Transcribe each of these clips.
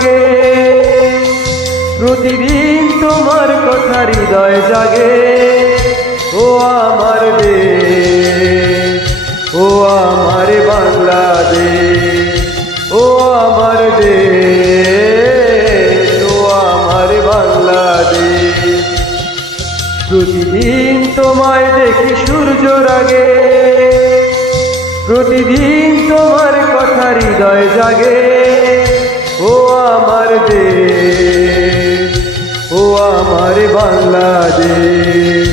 লাগে, প্রতিদিন তোমার কথা হৃদয় জাগে। ও আমার দেশ, ও আমার বাংলাদেশ, ও আমার দেশ, ও আমার বাংলাদেশ। প্রতিদিন তোমায় দেখি সূর্যর আগে, প্রতিদিন তোমার কথা হৃদয় জাগে। ও আমার দেশ, ও আমার বাংলাদেশ,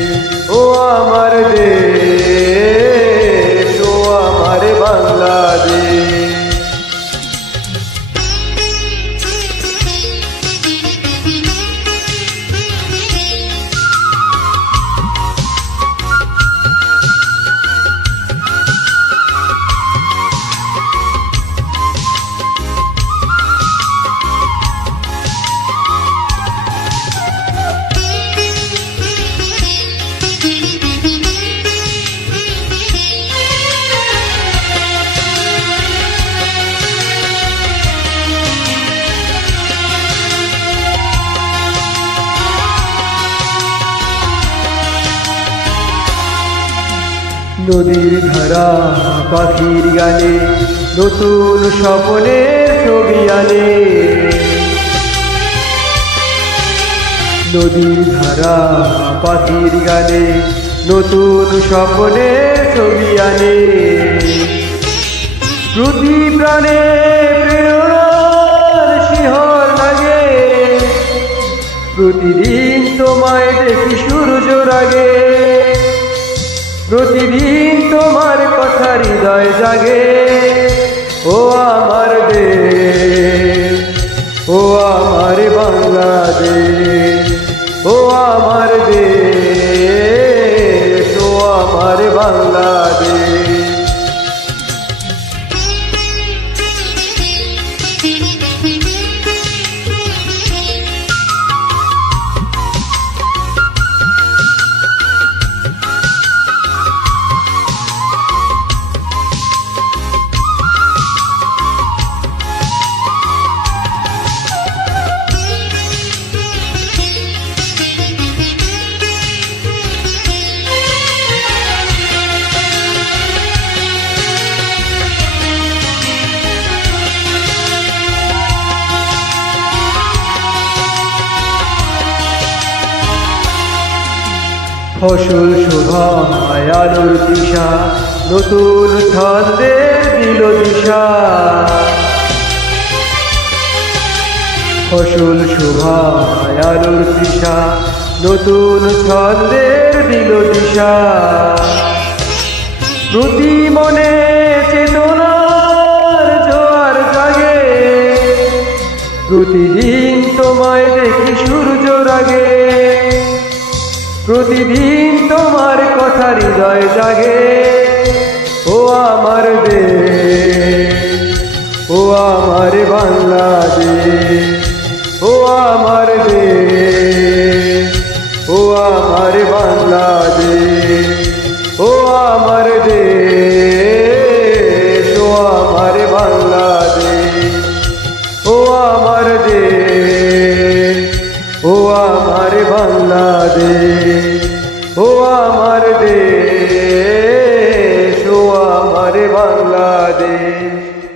ও আমার দেশ, ও আমার বাংলাদেশ। নদীর ধারা পাখির গানে নতুন স্বপ্নের ছবি আনে, নদীর ধারা পাখির গানে নতুন স্বপ্নের ছবি আনে। প্রতি প্রাণে প্রেরণার শিহর লাগে, প্রতিদিন তোমায় দেখি সূর্যর আগে, প্রতিদিন তোমার কথা হৃদয় জাগে। ও আমার দেশ, ও আমার বাংলাদেশ, ও আমার দেশ, ও আমার বাংলাদেশ। ফসল শোভায় আলোর দিশা, নতুন ছন্দের দিল দিশা। ফসল শোভায় আলোর দিশা, নতুন ছন্দের দিল দিশা। প্রতি মনে চেতনার জোয়ার জাগে, প্রতিদিন তোমায় দেখি সূর্যর আগে, প্রতিদিন তোমার কথা হৃদয় জাগে। ও আমার দেশ, ও আমার বাংলাদেশ,